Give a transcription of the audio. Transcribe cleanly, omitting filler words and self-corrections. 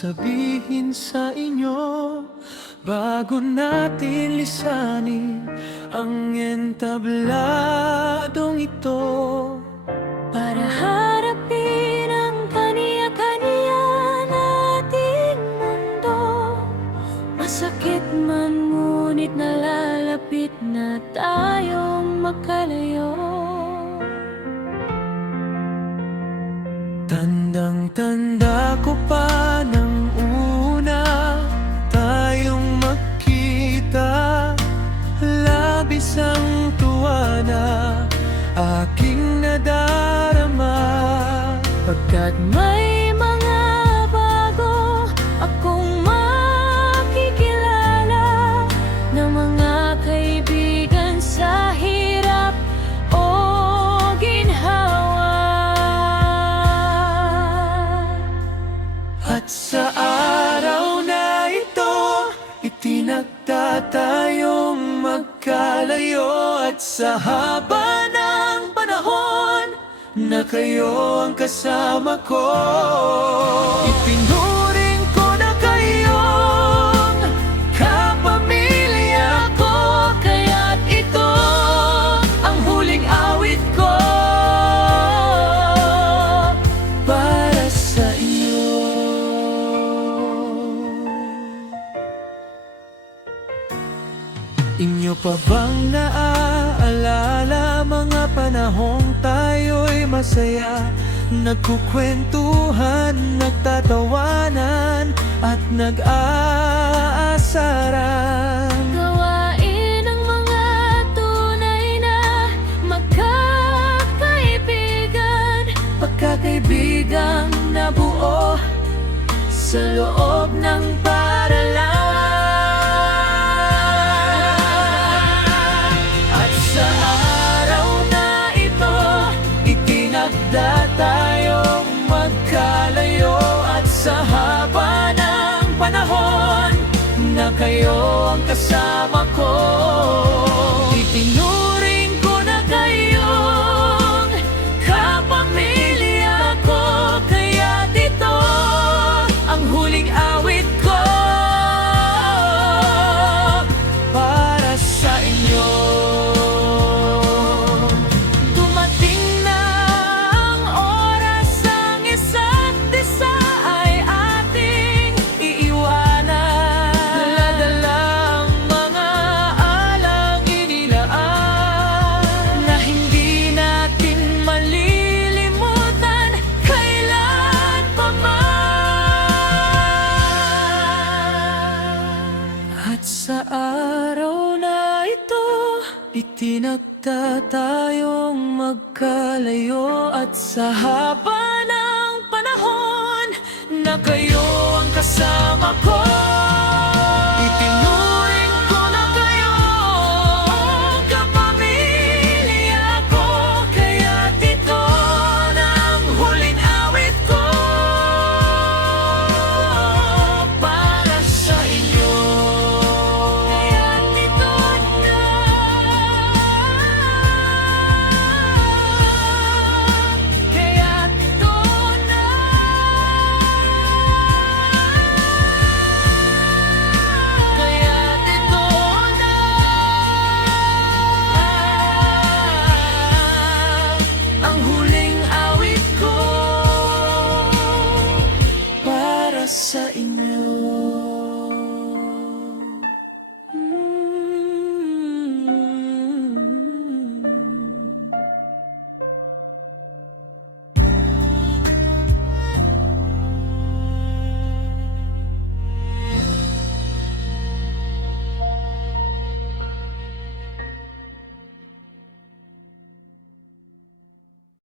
sabihin sa inyo bago natin lisanin ang entabladong ito. Para harapin ang kaniya-kaniya nating mundo. Masakit man ngunit nalalapit na tayong magkalayo. Tandang-tanda ko pa nang una tayong magkita. Labis ang tuwa na aking nadarama. Pagkat may mga bago akong makikilala na mga kaibigan sa hirap o ginhawa. At sa araw na ito, itinakda tayong magkalayo. At sa haba ng panahon na kayo ang kasama ko, itinuring ko na kayong kapamilya ko. Kaya't ito ang huling awit ko para sa iyo. Inyo pa bang naaalala mga panahong tayo'y masaya? Nagkukwentuhan, nagtatawanan at nag-aasaran. Gawain ang mga tunay na magkakaibigan. Pagkakaibigang nabuo sa loob ng paaralan. At sa araw na ito, itinakda tayong magkalayo. At sa haba ng panahon na kayo ang kasama ko, itinuring ko na kayong kapamilya ko. Kaya dito ang huling awit ko para sa inyo. Dumating na ang oras, ang isa't isa ay ating iiwanan. Dala-dala ang mga alang inilaan na hindi natin malilimutan kailan pa man. At sa araw na ito, itinakda tayong magkalayo. At sa haba ng panahon na kayo ang kasama ko,